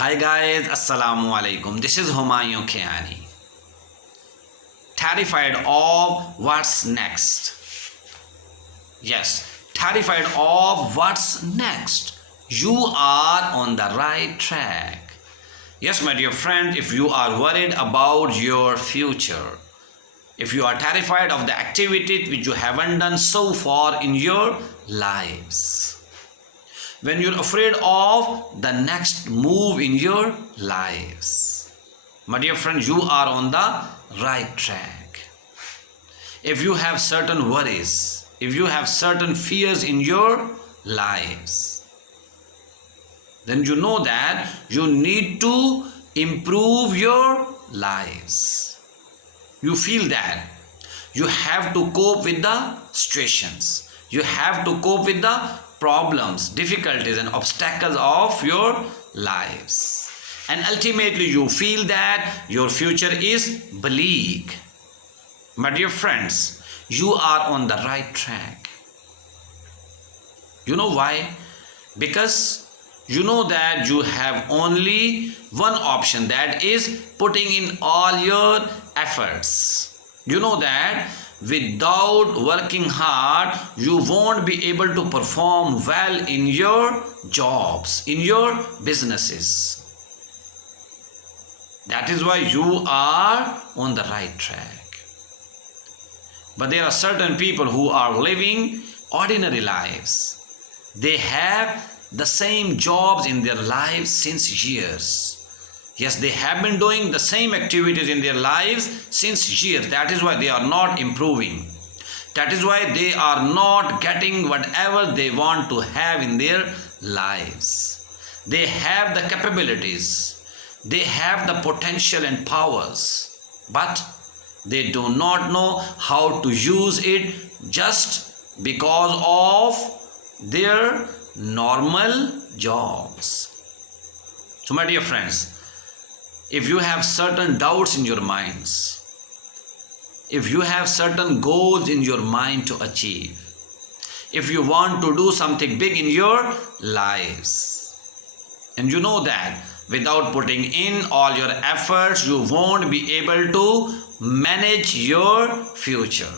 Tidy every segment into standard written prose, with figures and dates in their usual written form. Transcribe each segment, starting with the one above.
Hi guys, Assalamu alaikum. This is Humayun Khiani. Terrified of what's next. Yes, terrified of what's next. You are on the right track. Yes, my dear friend, if you are worried about your future, if you are terrified of the activity which you haven't done so far in your lives, when you're afraid of the next move in your lives, my dear friend, you are on the right track. If you have certain worries, if you have certain fears in your lives, then you know that you need to improve your lives. You feel that you have to cope with the situations, you have to cope with the problems, difficulties and obstacles of your lives, and ultimately you feel that your future is bleak. My dear friends, you are on the right track. You know why? Because you know that you have only one option, that is putting in all your efforts. You know that without working hard, you won't be able to perform well in your jobs, in your businesses. That is why you are on the right track. But there are certain people who are living ordinary lives. They have the same jobs in their lives since years. Yes, they have been doing the same activities in their lives since years. That is why they are not improving. That is why they are not getting whatever they want to have in their lives. They have the capabilities, they have the potential and powers, but they do not know how to use it just because of their normal jobs. So my dear friends, if you have certain doubts in your minds, if you have certain goals in your mind to achieve, if you want to do something big in your lives, and you know that without putting in all your efforts, you won't be able to manage your future.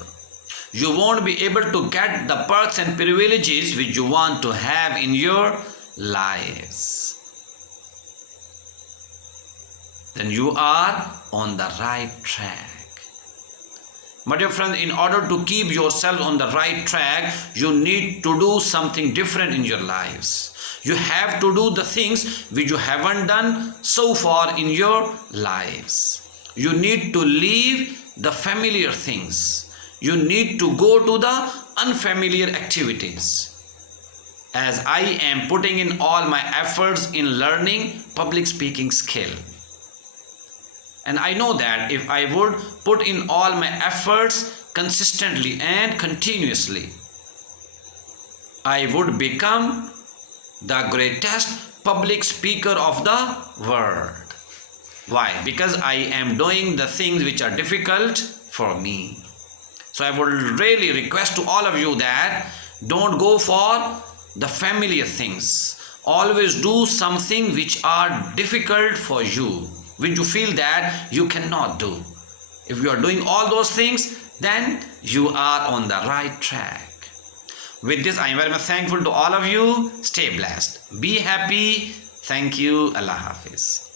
You won't be able to get the perks and privileges which you want to have in your lives. Then you are on the right track. My dear friends, in order to keep yourself on the right track, you need to do something different in your lives. You have to do the things which you haven't done so far in your lives. You need to leave the familiar things. You need to go to the unfamiliar activities. As I am putting in all my efforts in learning public speaking skill. And I know that if I would put in all my efforts consistently and continuously, I would become the greatest public speaker of the world. Why? Because I am doing the things which are difficult for me. So I would really request to all of you that don't go for the familiar things. Always do something which are difficult for you, which you feel that you cannot do. If you are doing all those things, then you are on the right track. With this, I am very much thankful to all of you. Stay blessed. Be happy. Thank you. Allah Hafiz.